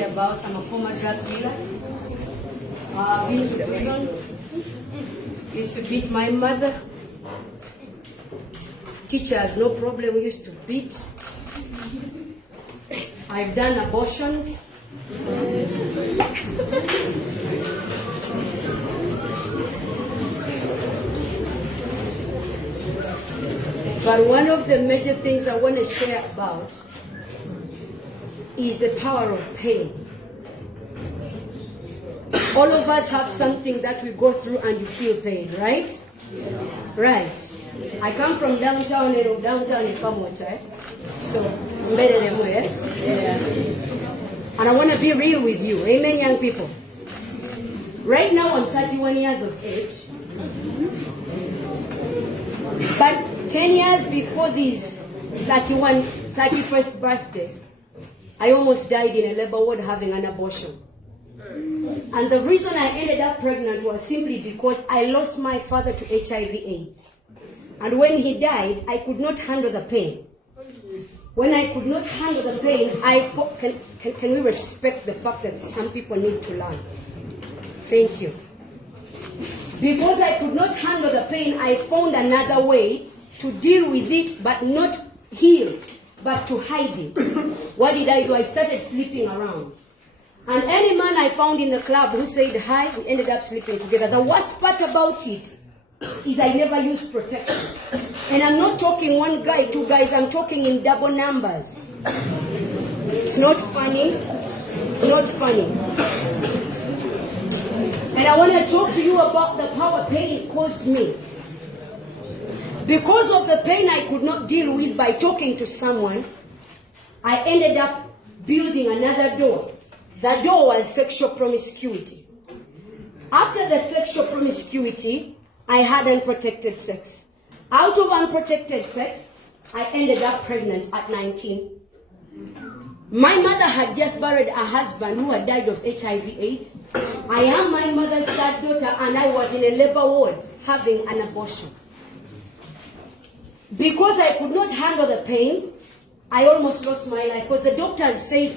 share about. I'm a former drug dealer. Been to prison. Used to beat my mother. Teachers, no problem, we used to beat. I've done abortions. But one of the major things I want to share about is the power of pain. All of us have something that we go through and you feel pain, right? Yes. Right. I come from downtown in Kamota, so and I want to be real with you. Amen, young people. Right now I'm 31 years of age, but 10 years before this 31st birthday, I almost died in a labor ward having an abortion. And the reason I ended up pregnant was simply because I lost my father to HIV/AIDS. And when he died, I could not handle the pain. When I could not handle the pain, can we respect the fact that some people need to learn? Thank you. Because I could not handle the pain, I found another way to deal with it, but not heal, but to hide it. What did I do? I started sleeping around. And any man I found in the club who said hi, we ended up sleeping together. The worst part about it is I never used protection. And I'm not talking one guy, two guys, I'm talking in double numbers. It's not funny. It's not funny. And I want to talk to you about the power pain caused me. Because of the pain I could not deal with by talking to someone, I ended up building another door. The door was sexual promiscuity. After the sexual promiscuity, I had unprotected sex. Out of unprotected sex, I ended up pregnant at 19. My mother had just buried a husband who had died of HIV/AIDS. I am my mother's third daughter and I was in a labor ward having an abortion. Because I could not handle the pain, I almost lost my life. Because the doctors said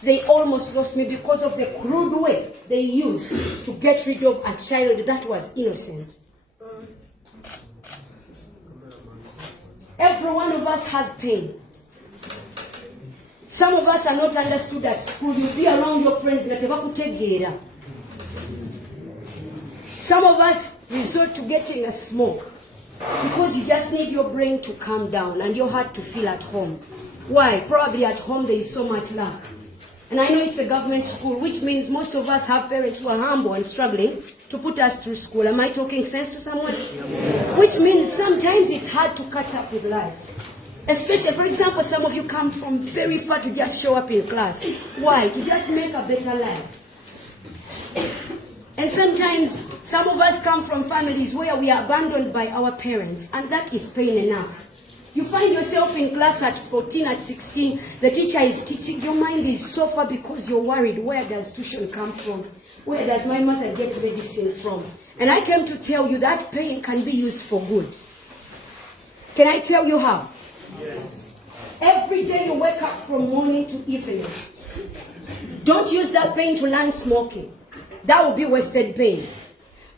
they almost lost me because of the crude way they used to get rid of a child that was innocent. Every one of us has pain. Some of us are not understood at school. You'll be around your friends. Some of us resort to getting a smoke because you just need your brain to calm down and your heart to feel at home. Why? Probably at home there is so much love. And I know it's a government school, which means most of us have parents who are humble and struggling to put us through school. Am I talking sense to someone? Yes. Which means sometimes it's hard to catch up with life. Especially, for example, some of you come from very far to just show up in class. Why? To just make a better life. And sometimes some of us come from families where we are abandoned by our parents, and that is pain enough. You find yourself in class at 14, at 16, the teacher is teaching, your mind is so far because you're worried. Where does tuition come from? Where does my mother get medicine from? And I came to tell you that pain can be used for good. Can I tell you how? Yes. Every day you wake up from morning to evening. Don't use that pain to learn smoking. That will be wasted pain.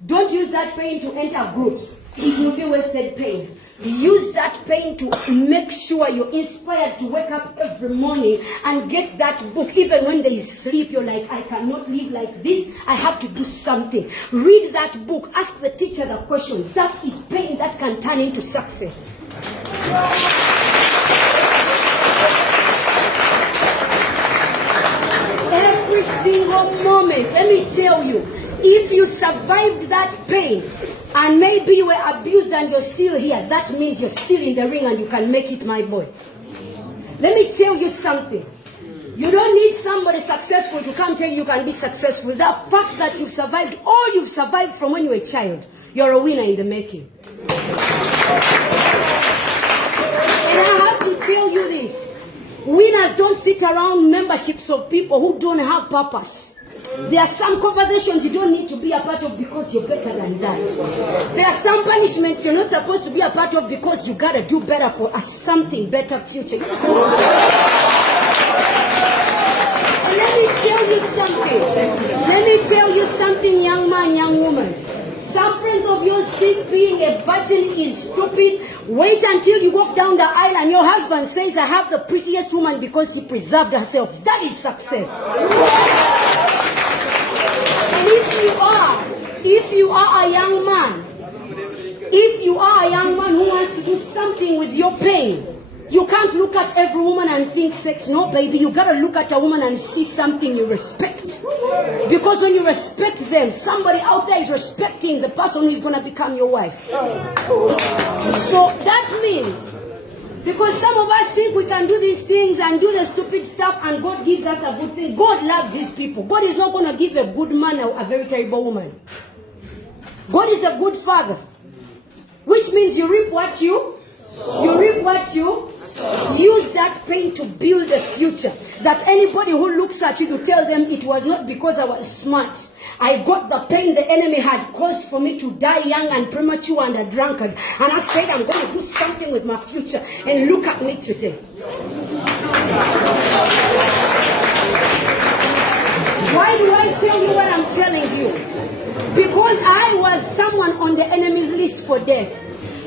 Don't use that pain to enter groups. It will be wasted pain. Use that pain to make sure you're inspired to wake up every morning and get that book. Even when there is sleep, you're like, I cannot live like this. I have to do something. Read that book. Ask the teacher the questions. That is pain that can turn into success. Every single moment, let me tell you, if you survived that pain, and maybe you were abused and you're still here, that means you're still in the ring and you can make it, my boy. Let me tell you something. You don't need somebody successful to come tell you you can be successful. The fact that you've survived, all you've survived from when you were a child, you're a winner in the making. And I have to tell you this. Winners don't sit around memberships of people who don't have purpose. There are some conversations you don't need to be a part of because you're better than that. There are some punishments you're not supposed to be a part of because you gotta do better for a something better future. And let me something, young man, young woman. Some friends of yours think being a virgin is stupid. Wait until you walk down the aisle and your husband says, I have the prettiest woman because she preserved herself. That is success. And if you are a young man, who wants to do something with your pain, you can't look at every woman and think sex. No, baby, you gotta look at a woman and see something you respect. Because when you respect them, somebody out there is respecting the person who is gonna become your wife. So that means, because some of us think we can do these things and do the stupid stuff and God gives us a good thing. God loves these people. God is not gonna give a good man a very terrible woman. God is a good father. Which means you reap what you use that pain to build a future. That anybody who looks at you to tell them it was not because I was smart. I got the pain the enemy had caused for me to die young and premature and a drunkard. And I said I'm going to do something with my future. And look at me today. Why do I tell you what I'm telling you? Because I was someone on the enemy's list for death.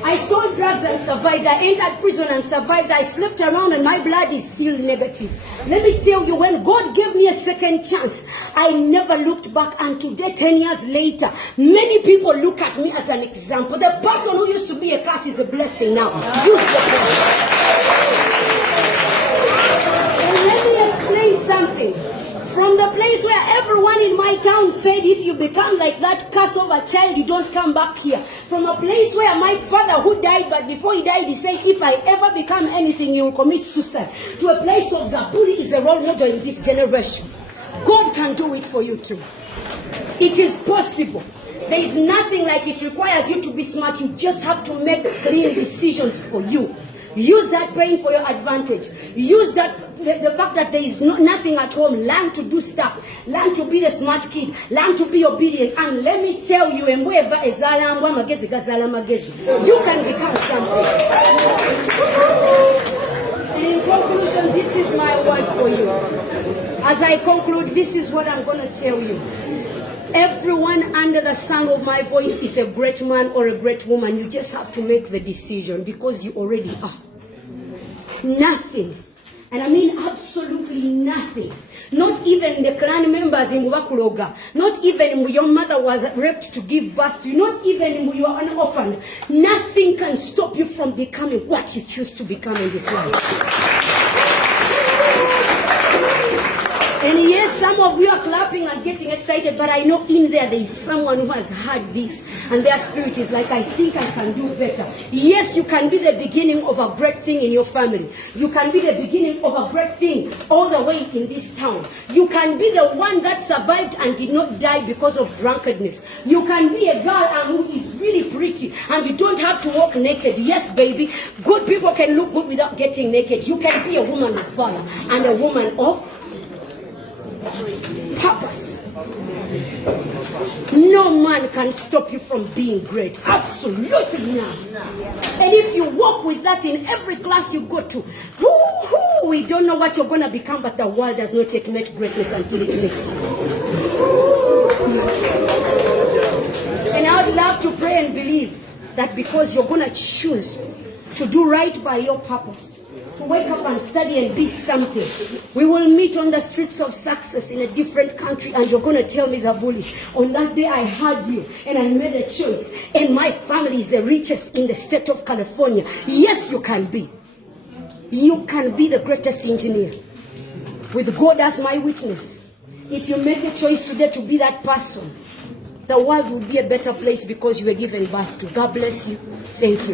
I sold drugs and survived. I entered prison and survived. I slept around and my blood is still negative. Let me tell you, when God gave me a second chance, I never looked back. And today, 10 years later, many people look at me as an example. The person who used to be a curse is a blessing now. Use the person. And let me explain something. From the place where everyone in my town said, if you become like that curse of a child, you don't come back here. From a place where my father, who died, but before he died, he said, if I ever become anything, you will commit suicide. To a place of Zaburi is a role model in this generation. God can do it for you too. It is possible. There is nothing like it requires you to be smart. You just have to make clean decisions for you. Use that pain for your advantage. Use that the fact that there is nothing at home. Learn to do stuff. Learn to be the smart kid. Learn to be obedient. And let me tell you, you can become something. And in conclusion, this is my word for you. As I conclude, this is what I'm going to tell you. Everyone under the sound of my voice is a great man or a great woman. You just have to make the decision because you already are. Nothing. And I mean absolutely nothing. Not even the clan members in Wakuloga. Not even when your mother was raped to give birth to you. Not even when you are an orphan. Nothing can stop you from becoming what you choose to become in this life. And yes, some of you are clapping and getting excited, but I know in there is someone who has heard this and their spirit is like, I think I can do better. Yes, you can be the beginning of a great thing in your family. You can be the beginning of a great thing all the way in this town. You can be the one that survived and did not die because of drunkenness. You can be a girl who is really pretty and you don't have to walk naked. Yes, baby, good people can look good without getting naked. You can be a woman of valor and a woman of purpose. No man can stop you from being great. Absolutely not. And if you walk with that in every class you go to, we don't know what you're going to become, but the world does not yet make greatness until it makes you. And I would love to pray and believe that because you're going to choose to do right by your purpose, to wake up and study and be something, we will meet on the streets of success in a different country and you're going to tell me, Zabuli, on that day I heard you and I made a choice and my family is the richest in the state of California. Yes, you can be. You can be the greatest engineer with God as my witness. If you make a choice today to be that person, the world will be a better place because you were given birth to. God bless you. Thank you.